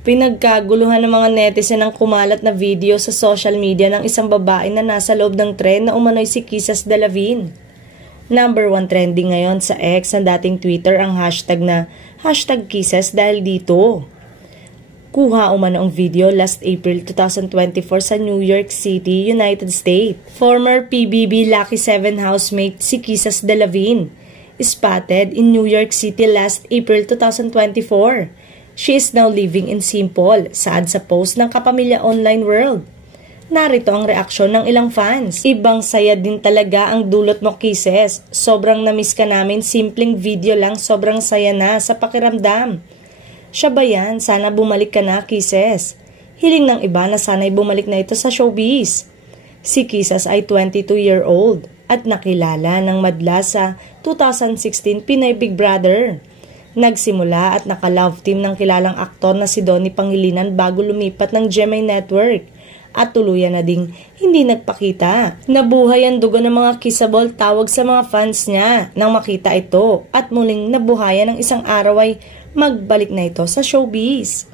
Pinagkaguluhan ng mga netizen ang kumalat na video sa social media ng isang babae na nasa loob ng tren na umano'y si Kisses Delavigne. Number 1 trending ngayon sa X ang dating Twitter ang hashtag na #Kisses dahil dito. Kuha umano ang video last April 2024 sa New York City, United States. Former PBB Lucky 7 housemate si Kisses Delavigne spotted in New York City last April 2024. She is now living in St. Paul, saad sa post ng Kapamilya Online World. Narito ang reaksyon ng ilang fans. Ibang saya din talaga ang dulot mo, Kisses. Sobrang namiss ka namin, simpleng video lang, sobrang saya na sa pakiramdam. Siya ba yan? Sana bumalik ka na, Kisses. Hiling ng iba na sana'y bumalik na ito sa showbiz. Si Kisses ay 22-year-old at nakilala ng madla sa 2016 Pinoy Big Brother. Nagsimula at naka-love team ng kilalang aktor na si Donnie Pangilinan bago lumipat ng GMA Network at tuluyan na ding hindi nagpakita. Nabuhay ang dugo ng mga kissable tawag sa mga fans niya nang makita ito at muling nabuhayan ng isang araw ay magbalik na ito sa showbiz.